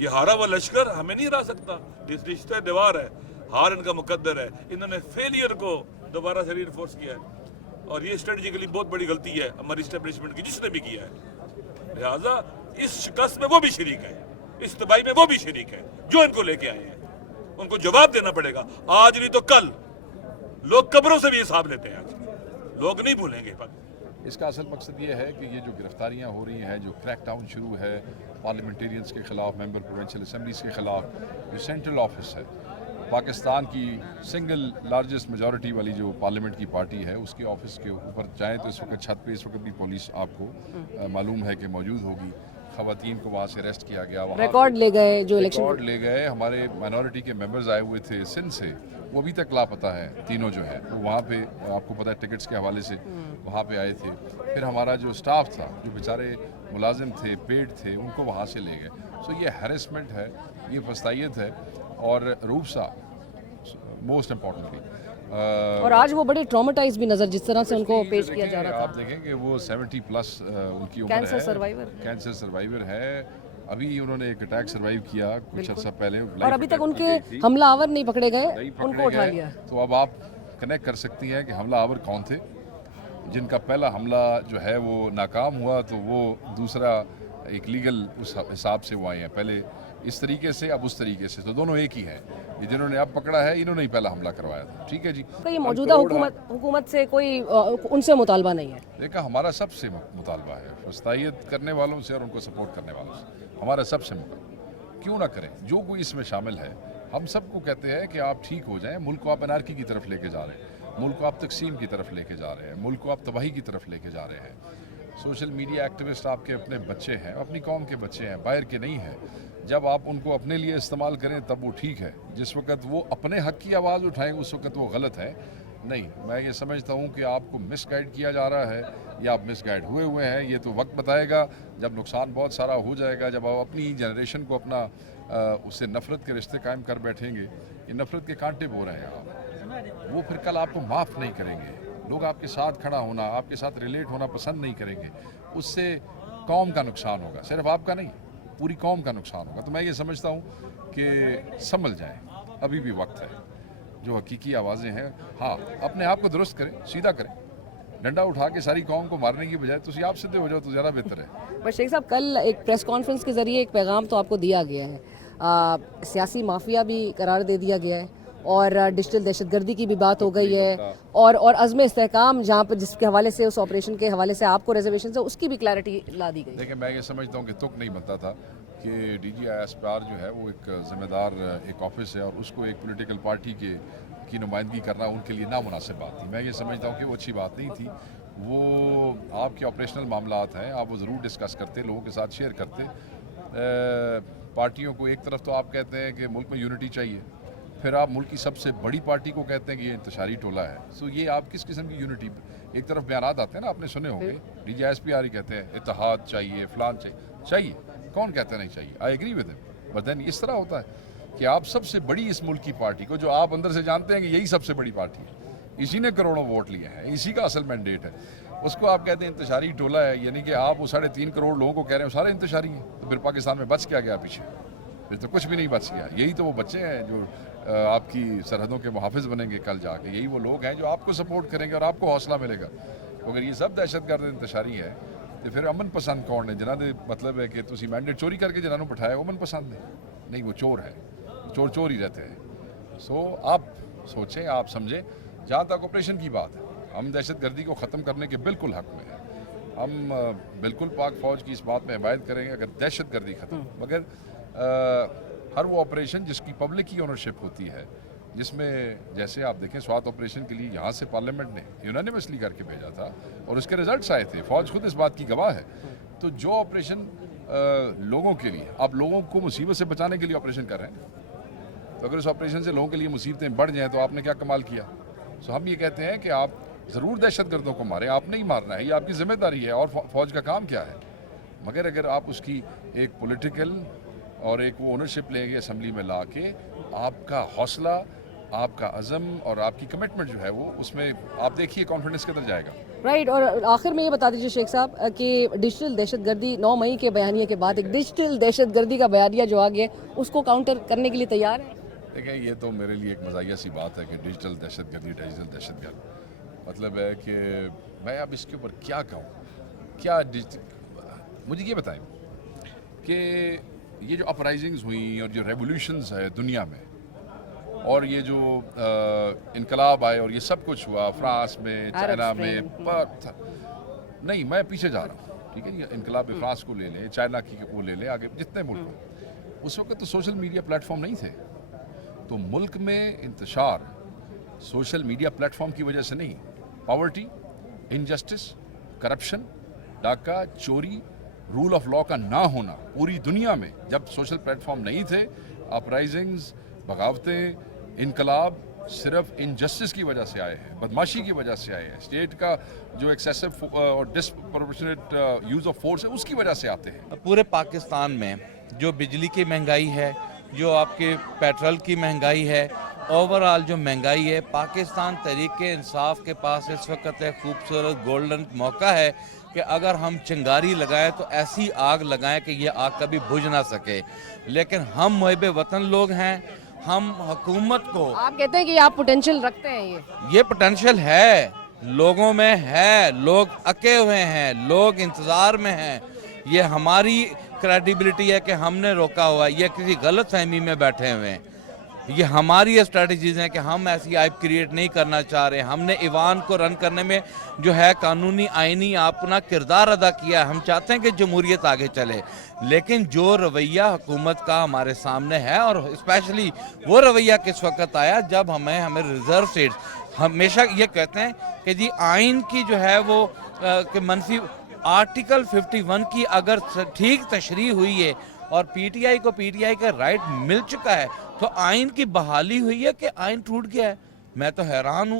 یہ ہارا ہوا لشکر ہمیں نہیں ہرا سکتا. رشتہ دیوار ہے, ہار ان کا مقدر ہے. انہوں نے فیلئر کو دوبارہ سے ری انفورس کیا ہے, اور یہ اسٹریٹجیکلی بہت بڑی غلطی ہے ہماری اسٹیبلشمنٹ کی, جس نے بھی کیا ہے. لہٰذا اس شکست میں وہ بھی شریک ہے, اس تباہی میں وہ بھی شریک ہے جو ان کو لے کے آئے ہیں. ان کو جواب دینا پڑے گا, آج نہیں تو کل. لوگ قبروں سے بھی حساب لیتے ہیں, آج لوگ نہیں بھولیں گے. اس کا اصل مقصد یہ ہے کہ یہ جو گرفتاریاں ہو رہی ہیں, جو کریک ڈاؤن شروع ہے پارلیمنٹیرینز کے خلاف, ممبر پروونشل اسمبلیز کے خلاف, جو سینٹرل آفس ہے پاکستان کی سنگل لارجسٹ میجورٹی والی جو پارلیمنٹ کی پارٹی ہے, اس کے آفس کے اوپر جائیں تو اس وقت چھت پہ اس وقت بھی پولیس آپ کو معلوم ہے کہ موجود ہوگی. خواتین کو وہاں سے اریسٹ کیا گیا, وہاں ریکارڈ لے گئے, جو الیکشن ریکارڈ لے گئے. ہمارے مائنورٹی کے ممبرز آئے ہوئے تھے سندھ سے, وہ ابھی تک لاپتہ ہیں تینوں جو ہیں. وہ وہاں پہ آپ کو پتہ ہے ٹکٹس کے حوالے سے وہاں پہ آئے تھے. پھر ہمارا جو سٹاف تھا, جو بیچارے ملازم تھے, پیڈ تھے, ان کو وہاں سے لے گئے. سو یہ ہیرسمنٹ ہے, یہ فسطائیت ہے. اور روپسا موسٹ امپورٹنٹلی, اور آج وہ بڑے ٹرامیٹائز بھی نظر, جس طرح سے ان کو پیش کیا جا رہا تھا. آپ دیکھیں کہ وہ 70+ ان کی عمر ہے, کینسر سروائیور ہے. ابھی انہوں نے ایک اٹیک سروائیو کیا کچھ عرصہ پہلے, اور ابھی تک ان کے حملہ آور نہیں پکڑے گئے, ان کو اٹھا لیا. تو اب آپ کنیکٹ کر سکتی ہیں کہ حملہ آور کون تھے. جن کا پہلا حملہ جو ہے وہ ناکام ہوا, تو وہ دوسرا ایک لیگل اس حساب سے وہ آئے ہیں, پہلے اس طریقے سے, اب اس طریقے سے. تو دونوں ایک ہی ہیں. یہ جنہوں نے اب پکڑا ہے, انہوں نے ہی پہلا حملہ کروایا تھا. ٹھیک ہے جی, یہ موجودہ حکومت سے کوئی ان سے مطالبہ نہیں ہے. دیکھا, ہمارا سب سے مطالبہ ہے فسطائیت کرنے والوں سے اور ان کو سپورٹ کرنے والوں سے. ہمارا سب سے مطالبہ, کیوں نہ کریں جو کوئی اس میں شامل ہے. ہم سب کو کہتے ہیں کہ آپ ٹھیک ہو جائیں. ملک کو آپ انارکی کی طرف لے کے جا رہے ہیں, ملک کو آپ تقسیم کی طرف لے کے جا رہے ہیں, ملک کو آپ تباہی کی طرف لے کے جا رہے ہیں. سوشل میڈیا ایکٹیوسٹ آپ کے اپنے بچے ہیں, اپنی قوم کے بچے ہیں, باہر کے نہیں ہیں. جب آپ ان کو اپنے لیے استعمال کریں تب وہ ٹھیک ہے. جس وقت وہ اپنے حق کی آواز اٹھائیں اس وقت وہ غلط ہے. نہیں, میں یہ سمجھتا ہوں کہ آپ کو مس گائیڈ کیا جا رہا ہے, یا آپ مس گائیڈ ہوئے ہیں. یہ تو وقت بتائے گا, جب نقصان بہت سارا ہو جائے گا, جب آپ اپنی جنریشن کو اپنا اس سے نفرت کے رشتے قائم کر بیٹھیں گے. یہ نفرت کے کانٹے بو رہے ہیں آپ, وہ پھر کل آپ کو معاف نہیں کریں گے. لوگ آپ کے ساتھ کھڑا ہونا, آپ کے ساتھ ریلیٹ ہونا پسند نہیں کریں گے. اس سے قوم کا نقصان ہوگا, صرف آپ کا نہیں, پوری قوم کا نقصان ہوگا. تو میں یہ سمجھتا ہوں کہ سنبھل جائیں, ابھی بھی وقت ہے. جو حقیقی آوازیں ہیں, ہاں اپنے آپ کو درست کریں, سیدھا کریں. ڈنڈا اٹھا کے ساری قوم کو مارنے کی بجائے تو آپ سیدھے ہو جاؤ تو زیادہ بہتر ہے. بس شیخ صاحب, کل ایک پریس کانفرنس کے ذریعے ایک پیغام تو آپ کو دیا گیا ہے, سیاسی مافیا بھی قرار دے دیا گیا ہے, اور ڈیجیٹل دہشت گردی کی بھی بات ہو گئی ہے, اور عزم استحکام جہاں پر جس کے حوالے سے, اس آپریشن کے حوالے سے آپ کو ریزرویشن ہے, اس کی بھی کلیئرٹی لا دی گئی. دیکھیں, میں یہ سمجھتا ہوں کہ تک نہیں بنتا تھا کہ D G I S P R جو ہے وہ ایک ذمہ دار ایک آفس ہے, اور اس کو ایک پولیٹیکل پارٹی کی نمائندگی کرنا ان کے لیے نامناسب بات تھی. میں یہ سمجھتا ہوں کہ وہ اچھی بات نہیں تھی. وہ آپ کے آپریشنل معاملات ہیں, آپ وہ ضرور ڈسکس کرتے, لوگوں کے ساتھ شیئر کرتے. پارٹیوں کو ایک طرف تو آپ کہتے ہیں کہ ملک میں یونٹی چاہیے, پھر آپ ملک کی سب سے بڑی پارٹی کو کہتے ہیں کہ یہ انتشاری ٹولہ ہے. سو یہ آپ کس قسم کی یونٹی؟ ایک طرف بیانات آتے ہیں نا, آپ نے سنے ہوں گے, D G S P R ہی کہتے ہیں اتحاد چاہیے, فلان چاہیے. کون کہتے نہیں چاہیے؟ آئی ایگری ود ہم. بٹ دین اس طرح ہوتا ہے کہ آپ سب سے بڑی اس ملک کی پارٹی کو, جو آپ اندر سے جانتے ہیں کہ یہی سب سے بڑی پارٹی ہے, اسی نے کروڑوں ووٹ لیے ہیں, اسی کا اصل مینڈیٹ ہے, اس کو آپ کہتے ہیں انتشاری ٹولہ ہے. یعنی کہ آپ وہ 3.5 کروڑ لوگوں کو کہہ رہے ہیں سارے انتشاری ہیں. تو پھر پاکستان میں بچ کیا گیا پیچھے؟ پھر تو کچھ بھی نہیں بچ گیا. یہی تو وہ بچے ہیں جو آپ کی سرحدوں کے محافظ بنیں گے کل جا کے. یہی وہ لوگ ہیں جو آپ کو سپورٹ کریں گے اور آپ کو حوصلہ ملے گا. اگر یہ سب دہشت گرد انتشاری ہے تو پھر امن پسند کون ہے؟ جنہوں نے مطلب ہے کہ تسی مینڈیٹ چوری کر کے جنہوں بٹھایا امن پسند ہے نہیں, وہ چور ہے, چور ہی رہتے ہیں. سو آپ سوچیں, آپ سمجھیں. جہاں تک آپریشن کی بات ہے, ہم دہشت گردی کو ختم کرنے کے بالکل حق میں ہیں. ہم بالکل پاک فوج کی اس بات میں حمایت کریں گے اگر دہشت گردی ختم. مگر ہر وہ آپریشن جس کی پبلک کی اونرشپ ہوتی ہے, جس میں جیسے آپ دیکھیں سوات آپریشن کے لیے یہاں سے پارلیمنٹ نے یونانیمسلی کر کے بھیجا تھا اور اس کے رزلٹس آئے تھے, فوج خود اس بات کی گواہ ہے. تو جو آپریشن لوگوں کے لیے, آپ لوگوں کو مصیبت سے بچانے کے لیے آپریشن کر رہے ہیں, تو اگر اس آپریشن سے لوگوں کے لیے مصیبتیں بڑھ جائیں تو آپ نے کیا کمال کیا؟ سو ہم یہ کہتے ہیں کہ آپ ضرور دہشت گردوں کو ماریں, آپ نہیں مارنا ہے, یہ آپ کی ذمہ داری ہے, اور فوج کا کام کیا ہے. مگر اگر آپ اس کی ایک پولیٹیکل اور ایک وہ اونرشپ لیں گے اسمبلی میں لا کے, آپ کا حوصلہ آپ کا عزم اور آپ کی کمٹمنٹ جو ہے وہ اس میں آپ دیکھیے کانفیڈنس کدھر جائے گا. رائٹ. اور آخر میں یہ بتا دیجیے شیخ صاحب کہ ڈیجیٹل دہشت گردی 9 مئی کے بیانیے کے بعد ایک ڈیجیٹل دہشت گردی کا بیانیہ جو آ گیا اس کو کاؤنٹر کرنے کے لیے تیار ہے؟ دیکھیں یہ تو میرے لیے ایک مزاحیہ سی بات ہے کہ ڈیجیٹل دہشت گرد مطلب ہے کہ میں اب اس کے اوپر کیا کہوں. کیا مجھے یہ بتائیں کہ یہ جو اپرائزنگز ہوئیں اور جو ریولیوشنز ہے دنیا میں اور یہ جو انقلاب آئے اور یہ سب کچھ ہوا فرانس میں چائنا میں نہیں میں پیچھے جا رہا ہوں. ٹھیک ہے یہ انقلاب فرانس کو لے لیں چائنا کی وہ لے لیں آگے جتنے ملک ہیں اس وقت تو سوشل میڈیا پلیٹ فارم نہیں تھے. تو ملک میں انتشار سوشل میڈیا پلیٹ فارم کی وجہ سے نہیں. پاورٹی انجسٹس کرپشن ڈاکہ چوری رول آف لا کا نہ ہونا پوری دنیا میں جب سوشل پلیٹ فارم نہیں تھے اپرائزنگز بغاوتیں انقلاب صرف انجسٹس کی وجہ سے آئے ہیں بدماشی کی وجہ سے آئے ہیں اسٹیٹ کا جو ایکسیسو اور ڈسپروپورشنیٹ یوز آف فورس ہے اس کی وجہ سے آتے ہیں. پورے پاکستان میں جو بجلی کی مہنگائی ہے جو آپ کے پیٹرول کی مہنگائی ہے اوورآل جو مہنگائی ہے پاکستان تحریک انصاف کے پاس اس وقت ایک خوبصورت گولڈن موقع ہے کہ اگر ہم چنگاری لگائیں تو ایسی آگ لگائیں کہ یہ آگ کبھی بجھ نہ سکے. لیکن ہم محب وطن لوگ ہیں ہم حکومت کو آپ کہتے ہیں کہ آپ پوٹینشیل رکھتے ہیں یہ پوٹینشیل ہے لوگوں میں ہے لوگ اکے ہوئے ہیں لوگ انتظار میں ہیں. یہ ہماری کریڈیبلٹی ہے کہ ہم نے روکا ہوا ہے یہ کسی غلط فہمی میں بیٹھے ہوئے ہیں. یہ ہماری اسٹریٹجیز ہیں کہ ہم ایسی آئپ کریٹ نہیں کرنا چاہ رہے. ہم نے ایوان کو رن کرنے میں جو ہے قانونی آئینی اپنا کردار ادا کیا. ہم چاہتے ہیں کہ جمہوریت آگے چلے لیکن جو رویہ حکومت کا ہمارے سامنے ہے اور اسپیشلی وہ رویہ کس وقت آیا جب ہمیں ریزرو سیٹس ہمیشہ یہ کہتے ہیں کہ جی آئین کی جو ہے وہ کہ منفی آرٹیکل 51 کی اگر ٹھیک تشریح ہوئی ہے اور پی ٹی آئی کو پی ٹی آئی کا رائٹ مل چکا ہے تو آئین کی بحالی ہوئی ہے کہ آئین ٹوٹ گیا ہے. میں تو حیران ہوں